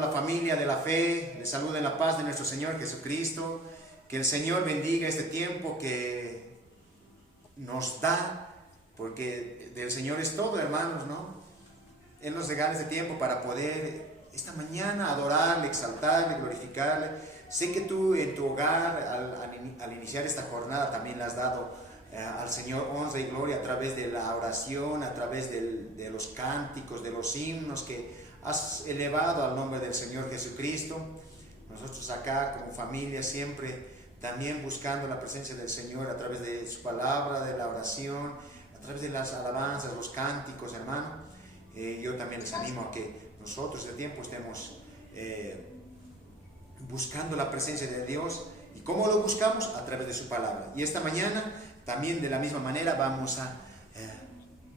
la familia de la fe, les saluda en la paz de nuestro Señor Jesucristo. Que el Señor bendiga este tiempo que nos da, porque del Señor es todo, hermanos, ¿no? Él nos regala este tiempo para poder esta mañana adorarle, exaltarle, glorificarle. Sé que tú en tu hogar, al iniciar esta jornada, también le has dado al Señor honra y gloria a través de la oración, a través de los cánticos, de los himnos que has elevado al nombre del Señor Jesucristo. Nosotros acá como familia siempre también buscando la presencia del Señor a través de su palabra, de la oración, a través de las alabanzas, los cánticos, hermano. Yo también les animo a que nosotros de tiempo estemos buscando la presencia de Dios. ¿Y cómo lo buscamos? A través de su palabra. Y esta mañana también de la misma manera vamos a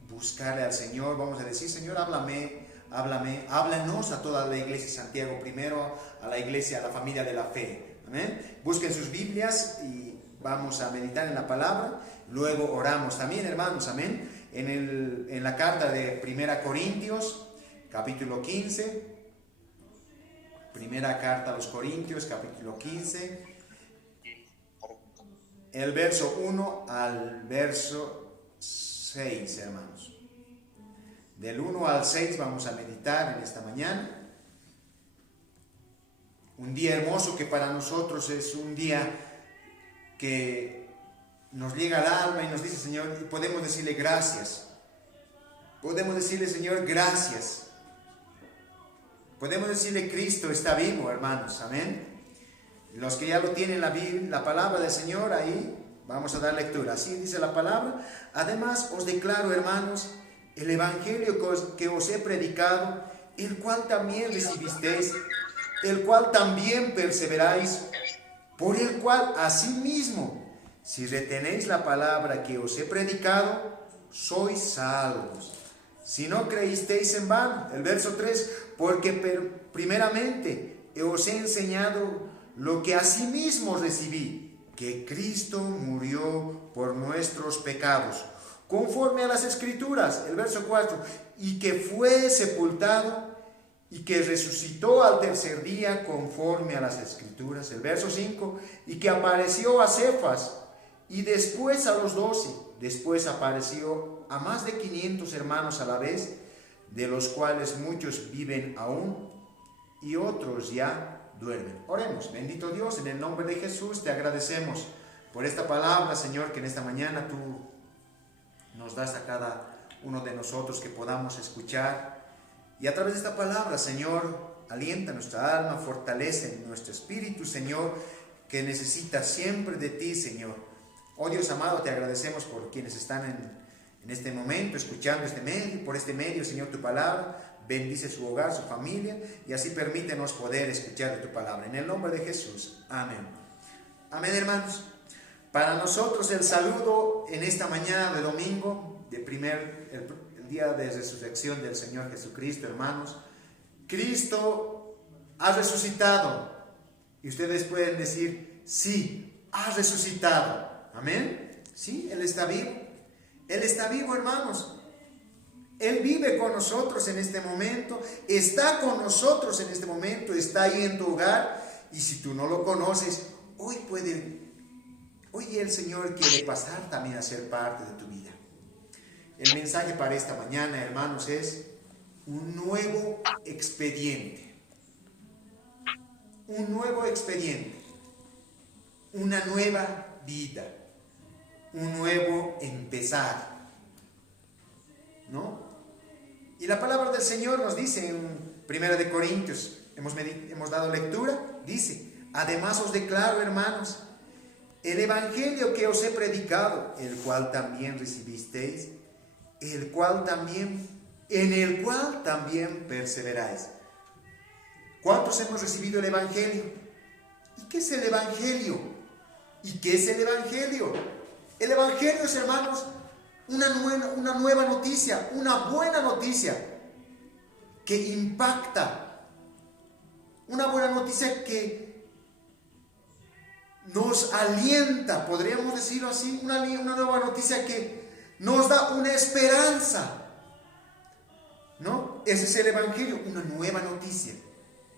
buscarle al Señor, vamos a decir: Señor, háblanos a toda la iglesia de Santiago, primero a la iglesia, a la familia de la fe. Amén. Busquen sus Biblias y vamos a meditar en la palabra. Luego oramos también, hermanos. Amén. En la carta de 1 Corintios, capítulo 15. Primera carta a los Corintios, capítulo 15. El verso 1 al verso 6, hermanos. Del 1 al 6 vamos a meditar en esta mañana. Un día hermoso que para nosotros es un día que nos llega al alma y nos dice: Señor, y podemos decirle gracias. Podemos decirle: Señor, gracias. Podemos decirle: Cristo está vivo, hermanos. Amén. Los que ya lo tienen la palabra del Señor, ahí vamos a dar lectura. Así dice la palabra: además os declaro, hermanos, el evangelio que os he predicado, el cual también recibisteis, el cual también perseveráis, por el cual asimismo, si retenéis la palabra que os he predicado, sois salvos. Si no creísteis en vano. El verso 3, porque primeramente os he enseñado lo que asimismo recibí, que Cristo murió por nuestros pecados, conforme a las Escrituras. El verso 4, y que fue sepultado y que resucitó al tercer día conforme a las Escrituras. El verso 5, y que apareció a Cefas y después a los 12, después apareció a más de 500 hermanos a la vez, de los cuales muchos viven aún y otros ya duermen. Oremos. Bendito Dios, en el nombre de Jesús te agradecemos por esta palabra, Señor, que en esta mañana tú nos das a cada uno de nosotros que podamos escuchar. Y a través de esta palabra, Señor, alienta nuestra alma, fortalece nuestro espíritu, Señor, que necesita siempre de ti, Señor. Oh Dios amado, te agradecemos por quienes están en este momento escuchando por este medio, Señor, tu palabra. Bendice su hogar, su familia, y así permítenos poder escuchar de tu palabra. En el nombre de Jesús. Amén. Amén, hermanos. Para nosotros el saludo en esta mañana de domingo, el día de resurrección del Señor Jesucristo, hermanos. Cristo ha resucitado. Y ustedes pueden decir: sí, ha resucitado. Amén. Sí, Él está vivo. Él está vivo, hermanos. Él vive con nosotros en este momento, está con nosotros en este momento, está ahí en tu hogar. Y si tú no lo conoces, hoy el Señor quiere pasar también a ser parte de tu vida. El mensaje para esta mañana, hermanos, es un nuevo expediente. Un nuevo expediente. Una nueva vida. Un nuevo empezar. ¿No? Y la palabra del Señor nos dice en 1 Corintios, hemos dado lectura, dice: además os declaro, hermanos, el evangelio que os he predicado, el cual también recibisteis, en el cual también perseveráis. ¿Cuántos hemos recibido el evangelio? ¿Y qué es el evangelio? ¿Y qué es el evangelio? El evangelio es, hermanos, una nueva noticia, una buena noticia que impacta, una buena noticia que nos alienta, podríamos decirlo así, una nueva noticia que nos da una esperanza, ¿no? Ese es el evangelio, una nueva noticia.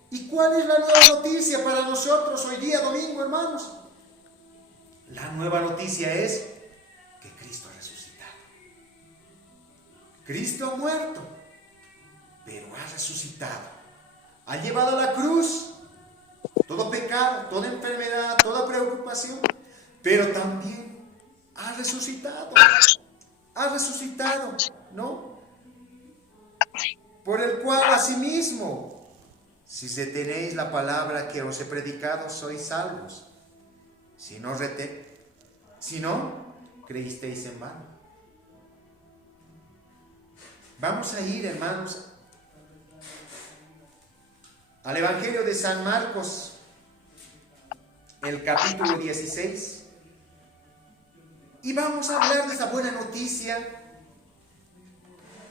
¿Y cuál es la nueva noticia para nosotros hoy día, domingo, hermanos? La nueva noticia es que Cristo ha resucitado. Cristo ha muerto, pero ha resucitado. Ha llevado a la cruz todo pecado, toda enfermedad, toda preocupación, pero también ha resucitado. Ha resucitado, ¿no? Por el cual asimismo, si retenéis la palabra que os he predicado, sois salvos. Si no, creísteis en vano. Vamos a ir, hermanos, al Evangelio de San Marcos, el capítulo 16, y vamos a hablar de esa buena noticia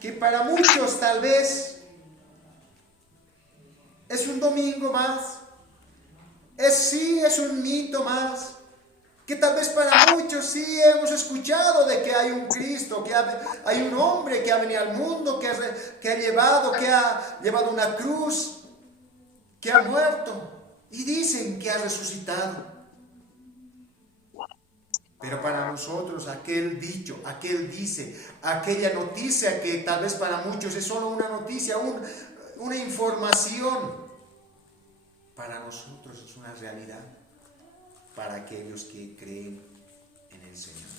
que para muchos tal vez es un domingo más, es un mito más, que tal vez para muchos sí hemos escuchado de que hay un Cristo, que hay un hombre que ha venido al mundo, que ha llevado una cruz, que ha muerto, y dicen que ha resucitado. Pero para nosotros aquel dicho, aquel dice, aquella noticia que tal vez para muchos es solo una noticia, una información, para nosotros es una realidad, para aquellos que creen en el Señor.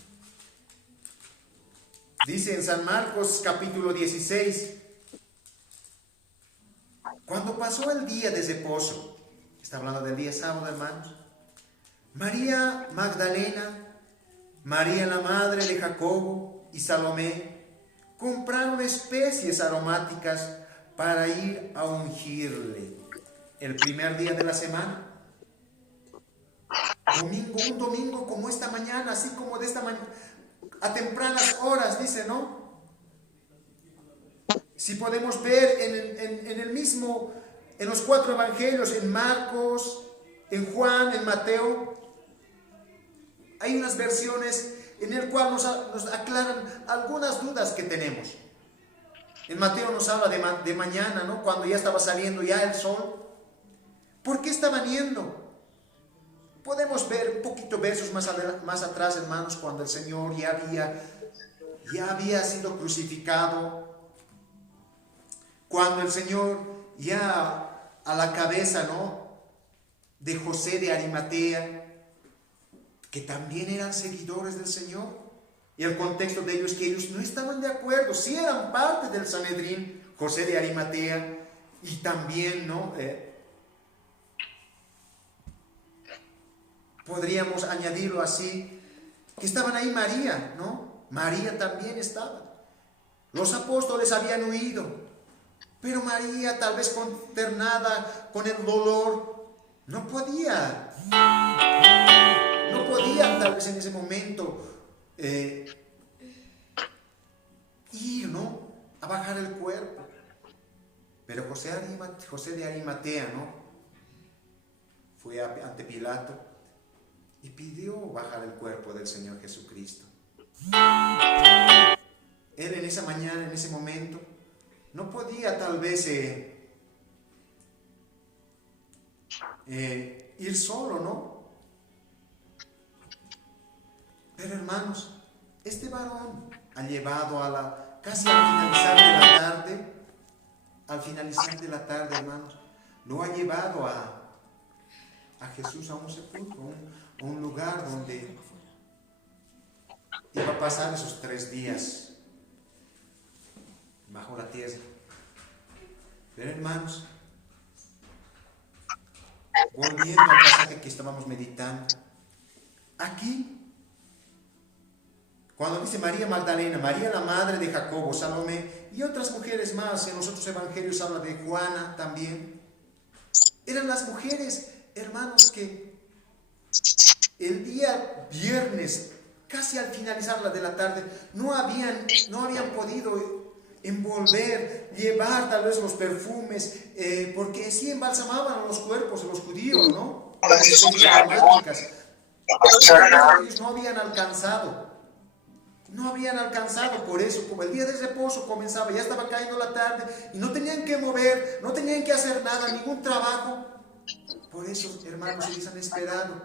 Dice en San Marcos capítulo 16, cuando pasó el día de reposo, está hablando del día sábado, hermanos, María Magdalena, María la madre de Jacobo y Salomé compraron especies aromáticas para ir a ungirle el primer día de la semana. Un domingo como esta mañana, así como de esta mañana, a tempranas horas, dice, ¿no? Si podemos ver en el mismo, en los 4 evangelios, en Marcos, en Juan, en Mateo, hay unas versiones en el cual nos aclaran algunas dudas que tenemos. En Mateo nos habla de mañana, ¿no? Cuando ya estaba saliendo ya el sol. ¿Por qué estaban yendo? Podemos ver un poquito versos más atrás, hermanos, cuando el Señor ya había sido crucificado, cuando el Señor ya a la cabeza, ¿no?, de José de Arimatea, que también eran seguidores del Señor, y el contexto de ellos es que ellos no estaban de acuerdo, sí eran parte del Sanedrín, José de Arimatea, y también, ¿no?, podríamos añadirlo así, que estaban ahí María, ¿no? María también estaba. Los apóstoles habían huido, pero María, tal vez consternada con el dolor, no podía tal vez en ese momento ir, ¿no?, a bajar el cuerpo. Pero José de Arimatea, ¿no?, fue ante Pilato y pidió bajar el cuerpo del Señor Jesucristo. Él en esa mañana, en ese momento, no podía tal vez ir solo, ¿no? Pero hermanos, este varón ha llevado casi al finalizar de la tarde, hermanos, lo ha llevado a Jesús a un sepulcro, a un lugar donde iba a pasar esos 3 días bajo la tierra. Pero hermanos, volviendo al pasaje que estábamos meditando, aquí, cuando dice María Magdalena, María la madre de Jacobo, Salomé y otras mujeres más, en los otros evangelios habla de Juana también, eran las mujeres, hermanos, que el día viernes, casi al finalizar la de la tarde, no habían podido envolver, llevar tal vez los perfumes, porque sí embalsamaban los cuerpos de los judíos, ¿no? Las aromáticas. Ellos no habían alcanzado. no habían alcanzado. Por eso, como el día de reposo comenzaba, ya estaba cayendo la tarde y no tenían que mover, no tenían que hacer nada, ningún trabajo. Por eso, hermanos, ellos han esperado.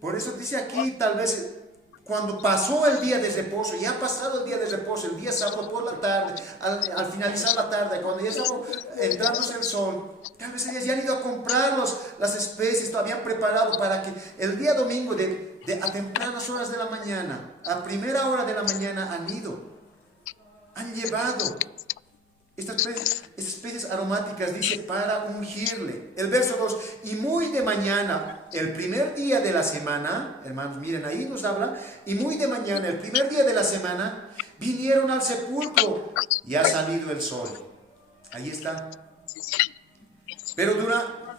Por eso dice aquí, tal vez cuando pasó el día de reposo, ya ha pasado el día de reposo, el día sábado por la tarde, al finalizar la tarde, cuando ya estaba entrándose el sol, tal vez ellos ya han ido a comprar las especies, lo habían preparado para que el día domingo a tempranas horas de la mañana, a primera hora de la mañana han llevado estas especies aromáticas, dice, para ungirle. El verso 2, y muy de mañana, el primer día de la semana, hermanos, miren, ahí nos habla, y muy de mañana, el primer día de la semana, vinieron al sepulcro y ha salido el sol. Ahí está. Pero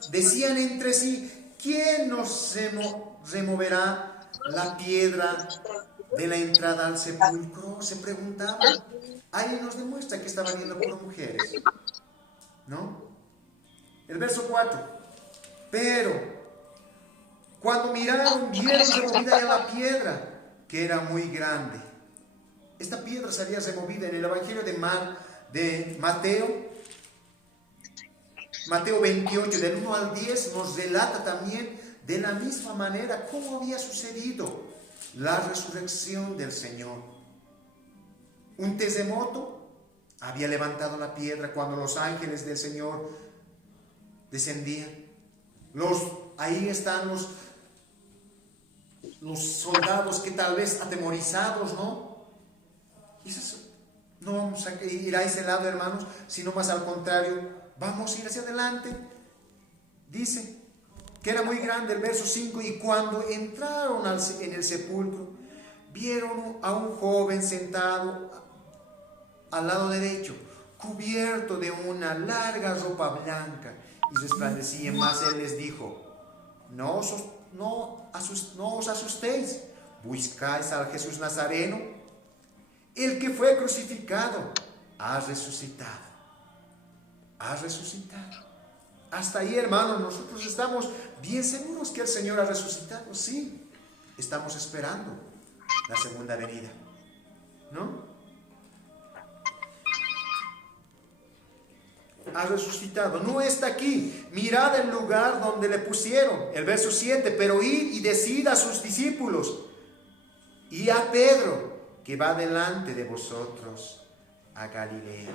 decían entre sí, ¿quién nos removerá la piedra de la entrada al sepulcro? Se preguntaban. Ahí nos demuestra que estaban yendo por mujeres, ¿no? El verso 4. Pero cuando miraron, vieron removida ya la piedra, que era muy grande. Esta piedra se había removida en el Evangelio de Mateo 28, del 1 al 10, nos relata también de la misma manera cómo había sucedido la resurrección del Señor. Un terremoto había levantado la piedra cuando los ángeles del Señor descendían. Ahí están los soldados que tal vez atemorizados, ¿no? No vamos a ir a ese lado, hermanos, sino más al contrario, vamos a ir hacia adelante. Dice que era muy grande el verso 5, y cuando entraron en el sepulcro, vieron a un joven sentado al lado derecho, cubierto de una larga ropa blanca y resplandecía. Más él les dijo, no os asustéis, buscáis al Jesús Nazareno, el que fue crucificado, ha resucitado. Hasta ahí, hermanos, nosotros estamos bien seguros que el Señor ha resucitado. Sí, estamos esperando la segunda venida, ¿no? Ha resucitado, no está aquí. Mirad el lugar donde le pusieron. El verso 7, pero id y decid a sus discípulos y a Pedro que va delante de vosotros a Galilea.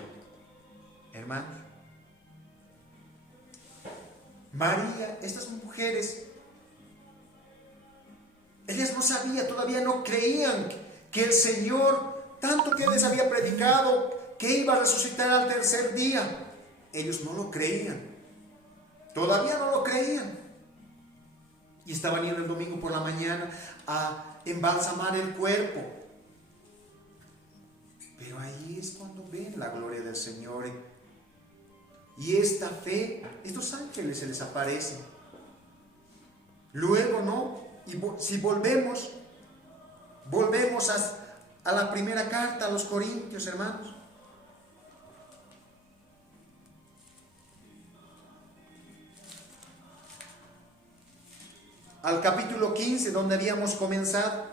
Hermanos, María, estas mujeres, ellas no sabían, todavía no creían que el Señor, tanto que les había predicado que iba a resucitar al tercer día, ellos no lo creían, todavía no lo creían. Y estaban yendo el domingo por la mañana a embalsamar el cuerpo. Pero ahí es cuando ven la gloria del Señor. Y esta fe, estos ángeles se les aparecen. Luego, ¿no? Y si volvemos a la primera carta a los Corintios, hermanos. Al capítulo 15, donde habíamos comenzado.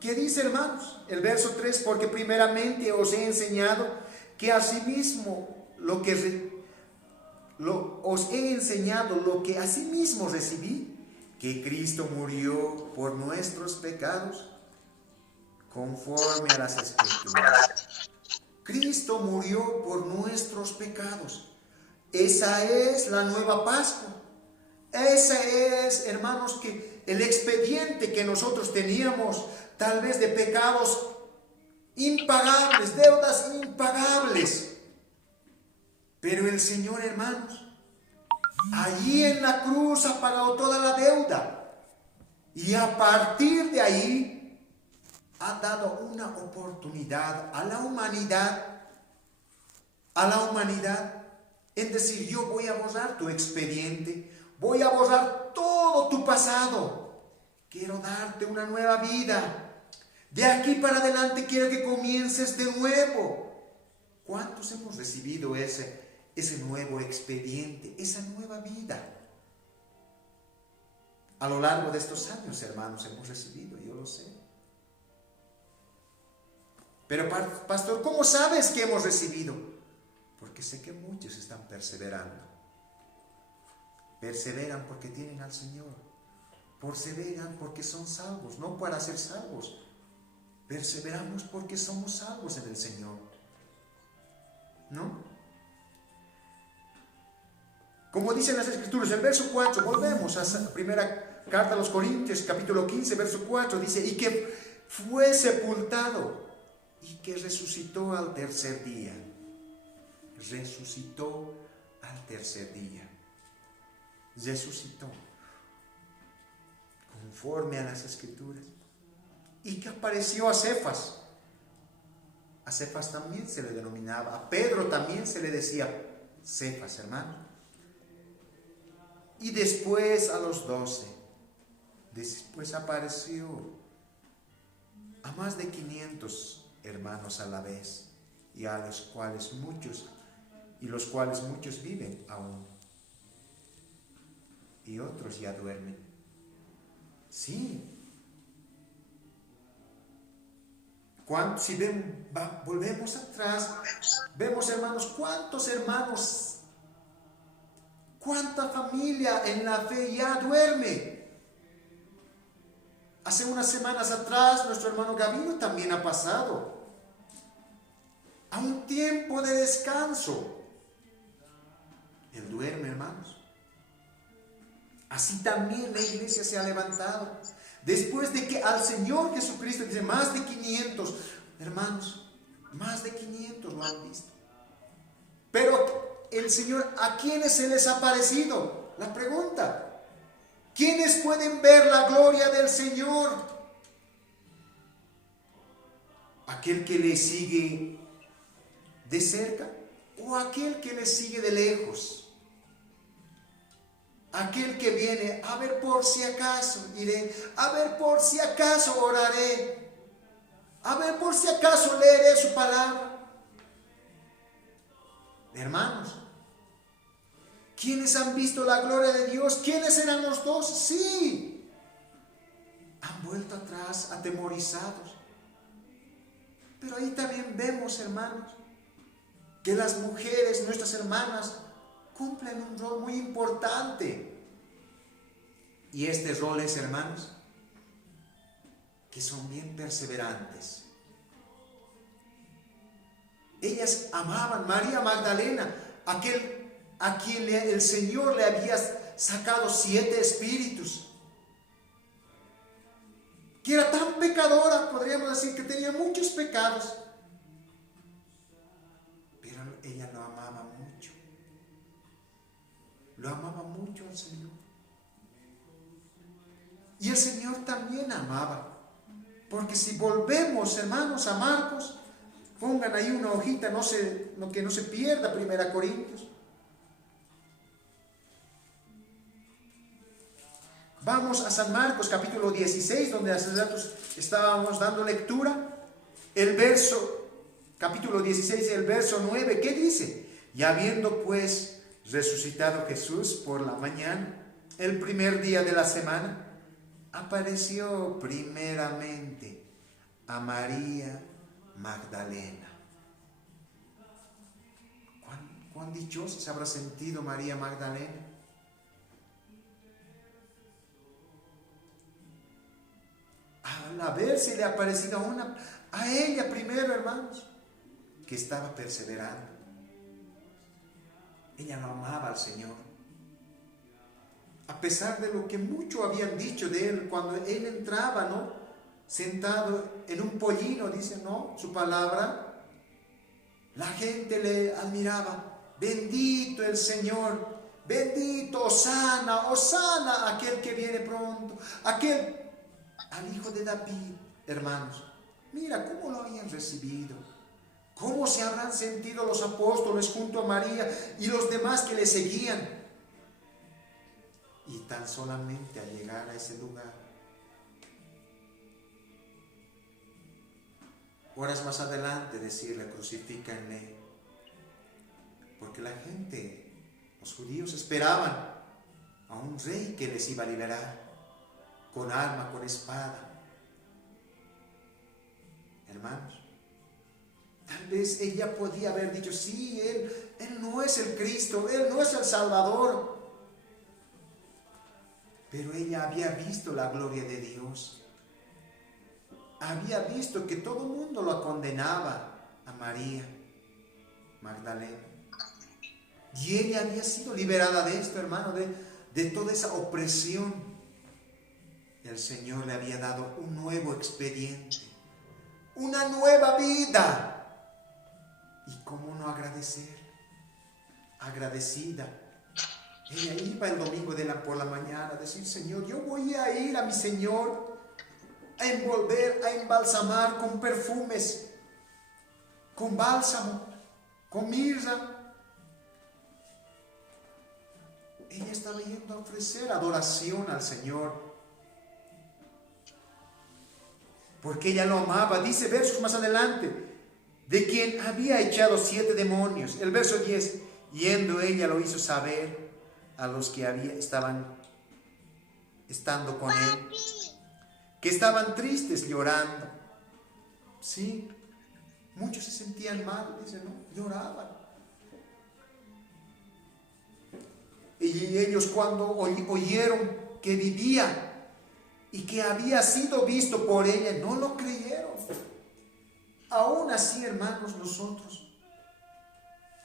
¿Qué dice, hermanos? El verso 3, porque primeramente os he enseñado que asimismo os he enseñado lo que asimismo recibí, que Cristo murió por nuestros pecados, conforme a las Escrituras. Cristo murió por nuestros pecados. Esa es la nueva Pascua. Ese es, hermanos, que el expediente que nosotros teníamos, tal vez de pecados impagables, deudas impagables. Pero el Señor, hermanos, allí en la cruz ha pagado toda la deuda. Y a partir de ahí ha dado una oportunidad a la humanidad, en decir, yo voy a borrar tu expediente, voy a borrar todo tu pasado, quiero darte una nueva vida, de aquí para adelante quiero que comiences de nuevo. ¿Cuántos hemos recibido ese nuevo expediente, esa nueva vida? A lo largo de estos años, hermanos, hemos recibido, yo lo sé. Pero pastor, ¿cómo sabes que hemos recibido? Porque sé que muchos están perseverando. Perseveran porque tienen al Señor. Perseveran porque son salvos, no para ser salvos. Perseveramos porque somos salvos en el Señor. ¿No? Como dicen las Escrituras, en verso 4, volvemos a la primera carta a los Corintios, capítulo 15, verso 4, dice, y que fue sepultado y que resucitó al tercer día. Resucitó al tercer día. Resucitó conforme a las Escrituras. Y que apareció a Cefas. A Cefas también se le denominaba, a Pedro también se le decía Cefas, hermano. Y después a los 12. Después apareció a más de 500 hermanos a la vez, y a los cuales muchos viven aún, y otros ya duermen. Sí. Si volvemos atrás, vemos, hermanos, cuántos hermanos, cuánta familia en la fe ya duerme. Hace unas semanas atrás, nuestro hermano Gavino también ha pasado a un tiempo de descanso. Él duerme, hermanos. Así también la iglesia se ha levantado. Después de que al Señor Jesucristo, dice, más de 500, hermanos, más de 500 lo han visto. Pero el Señor, ¿a quiénes se les ha aparecido? La pregunta. ¿Quiénes pueden ver la gloria del Señor? ¿Aquel que le sigue de cerca o aquel que le sigue de lejos? Aquel que viene, a ver por si acaso iré, a ver por si acaso oraré, a ver por si acaso leeré su palabra. Hermanos, ¿quiénes han visto la gloria de Dios? ¿Quiénes eran los dos? Sí, han vuelto atrás atemorizados. Pero ahí también vemos, hermanos, que las mujeres, nuestras hermanas, cumplen un rol muy importante. Y este rol es, hermanos, que son bien perseverantes. Ellas amaban, María Magdalena, aquel a quien el Señor le había sacado 7 espíritus, que era tan pecadora, podríamos decir que tenía muchos pecados, pero ella lo amaba mucho. Lo amaba mucho al Señor. Y el Señor también amaba. Porque si volvemos, hermanos, a Marcos, pongan ahí una hojita, que no se pierda 1 Corintios. Vamos a San Marcos capítulo 16, donde hace ratos estábamos dando lectura. Capítulo 16, el verso 9, ¿qué dice? Y habiendo pues resucitado Jesús por la mañana, el primer día de la semana, apareció primeramente a María Magdalena. ¿Cuán dichosa se habrá sentido María Magdalena? Al haberse le aparecido a ella primero, hermanos, que estaba perseverando. Ella no amaba al Señor. A pesar de lo que mucho habían dicho de él, cuando él entraba, ¿no?, sentado en un pollino, dice, ¿no?, su palabra, la gente le admiraba. Bendito el Señor, bendito, Hosana, Hosana, aquel que viene pronto, al hijo de David. Hermanos, mira cómo lo habían recibido, cómo se habrán sentido los apóstoles junto a María y los demás que le seguían. Y tan solamente al llegar a ese lugar, horas más adelante decirle, crucifícanle, porque la gente, los judíos, esperaban a un rey que les iba a liberar. con arma, con espada. Hermanos, tal vez ella podía haber dicho, sí, él no es el Cristo, Él no es el Salvador. Pero ella había visto la gloria de Dios. Había visto que todo el mundo lo condenaba a María Magdalena. Y ella había sido liberada de esto, hermano, de toda esa opresión. El Señor le había dado un nuevo expediente, una nueva vida. ¿Y cómo no agradecer? Agradecida. Ella iba el domingo por la mañana a decir, Señor, yo voy a ir a mi Señor a envolver, a embalsamar con perfumes, con bálsamo, con mirra. Ella estaba yendo a ofrecer adoración al Señor, porque ella lo amaba. Dice versos más adelante, de quien había echado 7 demonios. El verso 10, yendo ella lo hizo saber a los que estaban estando con él, que estaban tristes, llorando. Sí, muchos se sentían mal, dice, ¿no? Lloraban. Y ellos, cuando oyeron que vivía y que había sido visto por ella, no lo creyeron. Aún así, hermanos, nosotros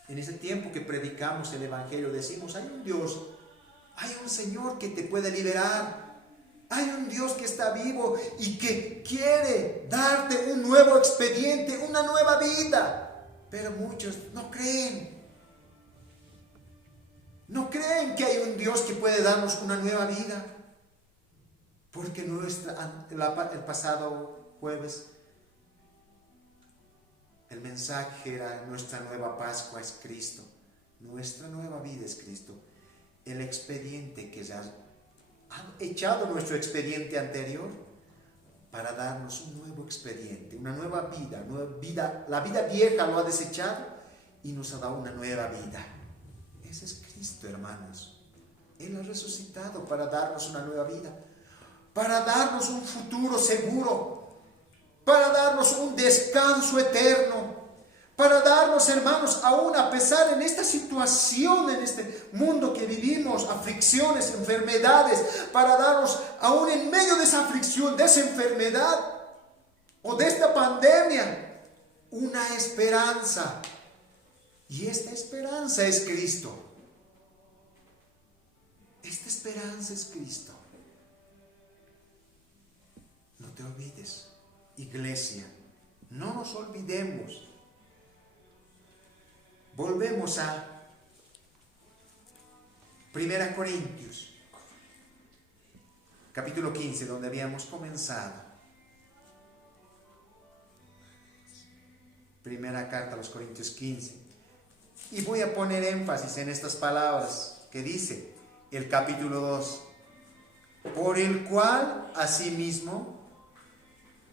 en ese tiempo que predicamos el Evangelio decimos, hay un Dios, hay un Señor que te puede liberar, hay un Dios que está vivo y que quiere darte un nuevo expediente, una nueva vida. Pero muchos no creen. No creen que hay un Dios que puede darnos una nueva vida. Porque el pasado jueves el mensaje era: nuestra nueva Pascua es Cristo, nuestra nueva vida es Cristo. El expediente que ya han echado nuestro expediente anterior para darnos un nuevo expediente, una nueva vida. La vida vieja lo ha desechado y nos ha dado una nueva vida. Ese es Cristo, hermanos. Él ha resucitado para darnos una nueva vida, para darnos un futuro seguro, para darnos un descanso eterno, para darnos, hermanos, aún a pesar en esta situación, en este mundo que vivimos, aflicciones, enfermedades, para darnos aún en medio de esa aflicción, de esa enfermedad o de esta pandemia, una esperanza. Y esta esperanza es Cristo. Esta esperanza es Cristo. No te olvides, iglesia, no nos olvidemos. Volvemos a 1 Corintios, capítulo 15, donde habíamos comenzado. Primera carta a los Corintios 15. Y voy a poner énfasis en estas palabras que dice el capítulo 2. Por el cual, asimismo,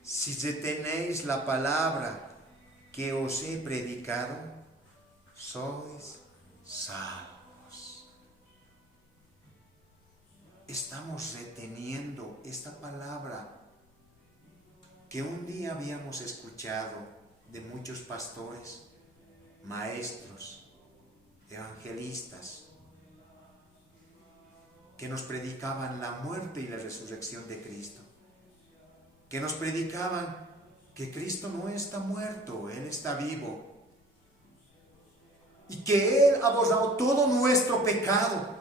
si retenéis la palabra que os he predicado, sois salvos. Estamos reteniendo esta palabra que un día habíamos escuchado de muchos pastores, maestros, evangelistas, que nos predicaban la muerte y la resurrección de Cristo, que nos predicaban que Cristo no está muerto, Él está vivo, y que Él ha borrado todo nuestro pecado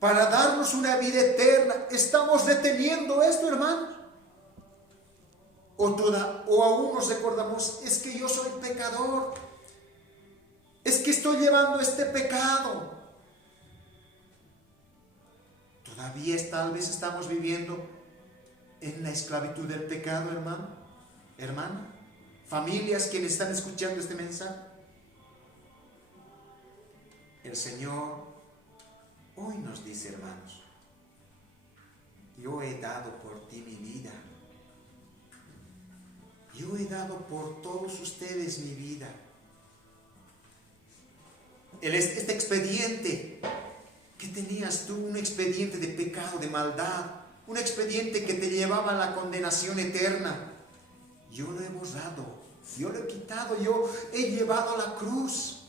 para darnos una vida eterna. ¿Estamos deteniendo esto, hermano? O aún nos recordamos, es que yo soy pecador, es que estoy llevando este pecado. Todavía tal vez estamos viviendo en la esclavitud del pecado, hermano, familias quienes están escuchando este mensaje. El Señor hoy nos dice, hermanos, yo he dado por ti mi vida. Yo he dado por todos ustedes mi vida. Este expediente que tenías tú, un expediente de pecado, de maldad, un expediente que te llevaba a la condenación eterna. Yo lo he borrado, yo lo he quitado, yo he llevado a la cruz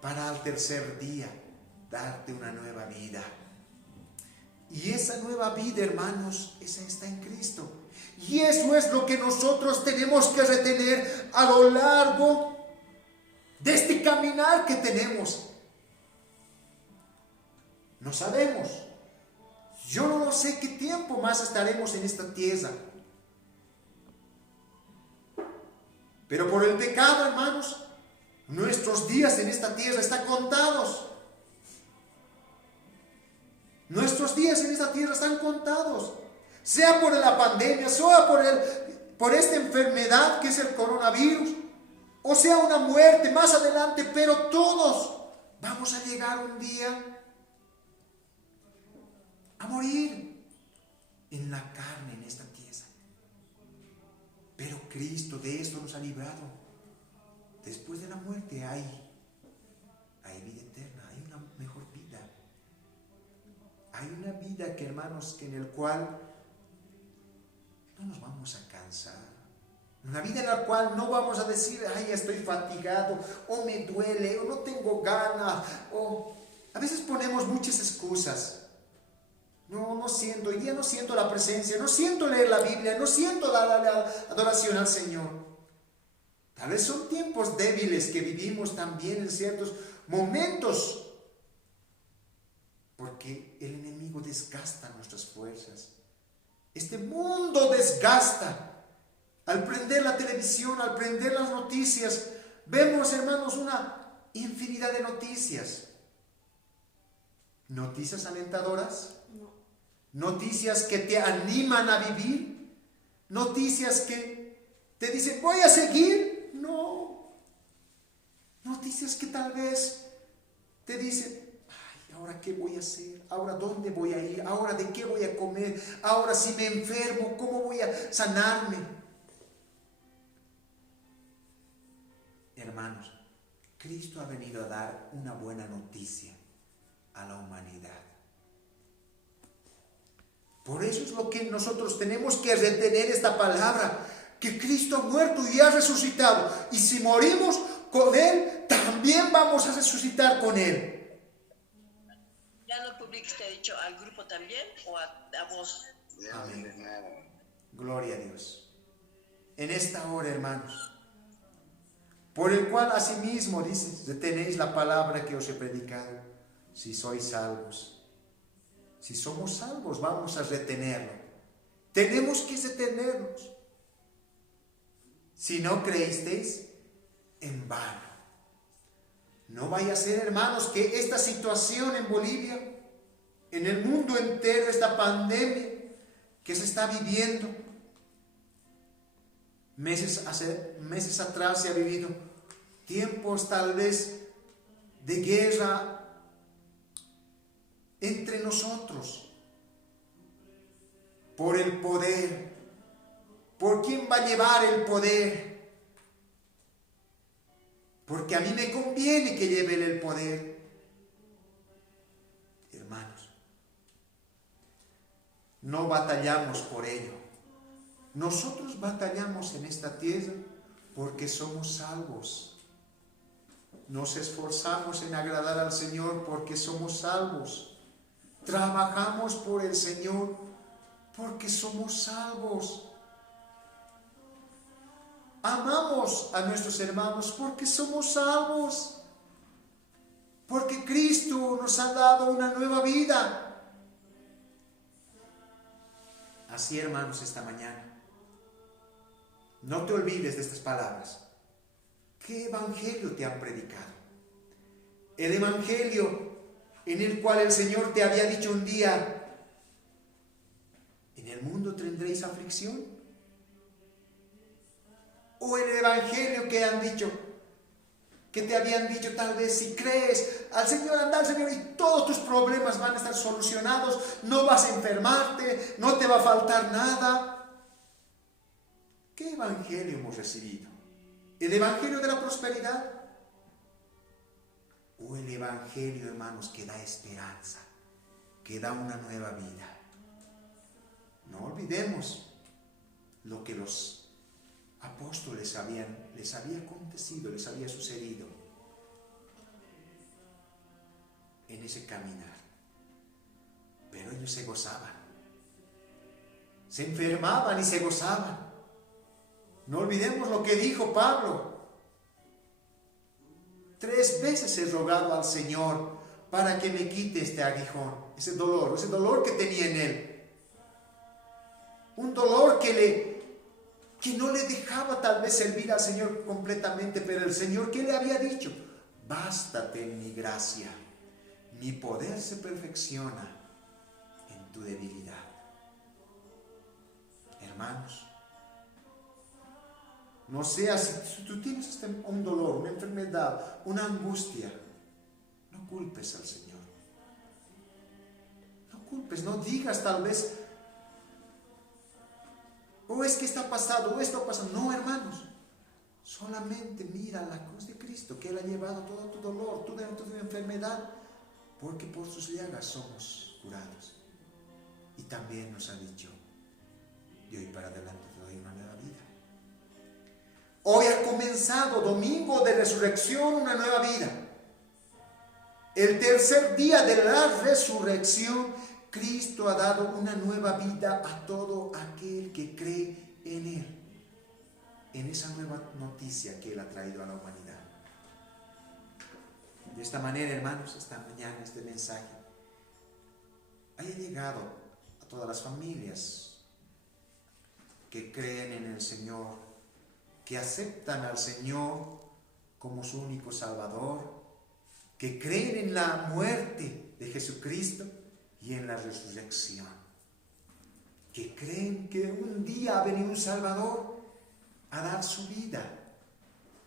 para al tercer día darte una nueva vida. Y esa nueva vida, hermanos, esa está en Cristo. Y eso es lo que nosotros tenemos que retener a lo largo de este caminar que tenemos. No sabemos. Yo no sé qué tiempo más estaremos en esta tierra. Pero por el pecado, hermanos, nuestros días en esta tierra están contados. Nuestros días en esta tierra están contados. Sea por la pandemia, sea por esta enfermedad que es el coronavirus, o sea una muerte más adelante, pero todos vamos a llegar un día a morir en la carne en esta tierra. Pero Cristo de esto nos ha librado. Después de la muerte hay vida eterna, hay una mejor vida. Hay una vida que, hermanos, que en el cual no nos vamos a cansar. Una vida en la cual no vamos a decir, ay, estoy fatigado, o me duele, o no tengo ganas, o a veces ponemos muchas excusas. No siento, hoy día no siento la presencia, no siento leer la Biblia, no siento la adoración al Señor. Tal vez son tiempos débiles que vivimos también en ciertos momentos, porque el enemigo desgasta nuestras fuerzas. Este mundo desgasta. Al prender la televisión, al prender las noticias, vemos, hermanos, una infinidad de noticias. ¿Noticias alentadoras? No. ¿Noticias que te animan a vivir? ¿Noticias que te dicen, voy a seguir? No. Noticias que tal vez te dicen, ay, ¿ahora qué voy a hacer? ¿Ahora dónde voy a ir? ¿Ahora de qué voy a comer? ¿Ahora si me enfermo, cómo voy a sanarme? Hermanos, Cristo ha venido a dar una buena noticia a la humanidad. Por eso es lo que nosotros tenemos que retener esta palabra, que Cristo ha muerto y ha resucitado. Y si morimos con Él, también vamos a resucitar con Él. ¿Ya lo publiques, te ha dicho al grupo también o a vos? Amén. Gloria a Dios. En esta hora, hermanos, por el cual asimismo, dice, retenéis la palabra que os he predicado, si sois salvos. Si somos salvos, vamos a retenerlo. Tenemos que retenernos. Si no creísteis, en vano. No vaya a ser, hermanos, que esta situación en Bolivia, en el mundo entero, esta pandemia que se está viviendo, meses atrás se ha vivido tiempos tal vez de guerra entre nosotros, por el poder, por quién va a llevar el poder, porque a mí me conviene que lleve el poder. Hermanos, no batallamos por ello. Nosotros batallamos en esta tierra porque somos salvos. Nos esforzamos en agradar al Señor porque somos salvos. Trabajamos por el Señor porque somos salvos. Amamos a nuestros hermanos porque somos salvos. Porque Cristo nos ha dado una nueva vida. Así, hermanos, esta mañana, no te olvides de estas palabras. ¿Qué evangelio te han predicado? El evangelio en el cual el Señor te había dicho un día, en el mundo tendréis aflicción. O el evangelio que han dicho, que te habían dicho tal vez, si crees al Señor, anda al Señor y todos tus problemas van a estar solucionados, no vas a enfermarte, no te va a faltar nada. ¿Qué evangelio hemos recibido? ¿El evangelio de la prosperidad? ¿O el evangelio, hermanos, que da esperanza, que da una nueva vida? No olvidemos lo que los apóstoles les había acontecido, les había sucedido en ese caminar. Pero ellos se gozaban, se enfermaban y se gozaban. No olvidemos lo que dijo Pablo: 3 veces he rogado al Señor para que me quite este aguijón, ese dolor que tenía en él. Un dolor que no le dejaba tal vez servir al Señor completamente, pero el Señor, ¿qué le había dicho? Bástate en mi gracia, mi poder se perfecciona en tu debilidad. Hermanos, no sea si tú tienes un dolor, una enfermedad, una angustia, no culpes al Señor. No culpes, no digas tal vez, es que está pasado, o esto pasa. No, hermanos, solamente mira la cruz de Cristo, que Él ha llevado todo tu dolor, toda tu enfermedad, porque por sus llagas somos curados. Y también nos ha dicho: de hoy para adelante te doy una nueva vida. Hoy ha comenzado, domingo de resurrección, una nueva vida. El tercer día de la resurrección, Cristo ha dado una nueva vida a todo aquel que cree en Él, en esa nueva noticia que Él ha traído a la humanidad. De esta manera, hermanos, esta mañana este mensaje haya llegado a todas las familias que creen en el Señor, que aceptan al Señor como su único Salvador, que creen en la muerte de Jesucristo y en la resurrección, que creen que un día ha venido un Salvador a dar su vida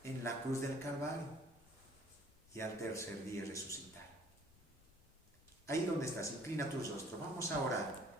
en la cruz del Calvario y al tercer día resucitar. Ahí donde estás, inclina tu rostro, vamos a orar.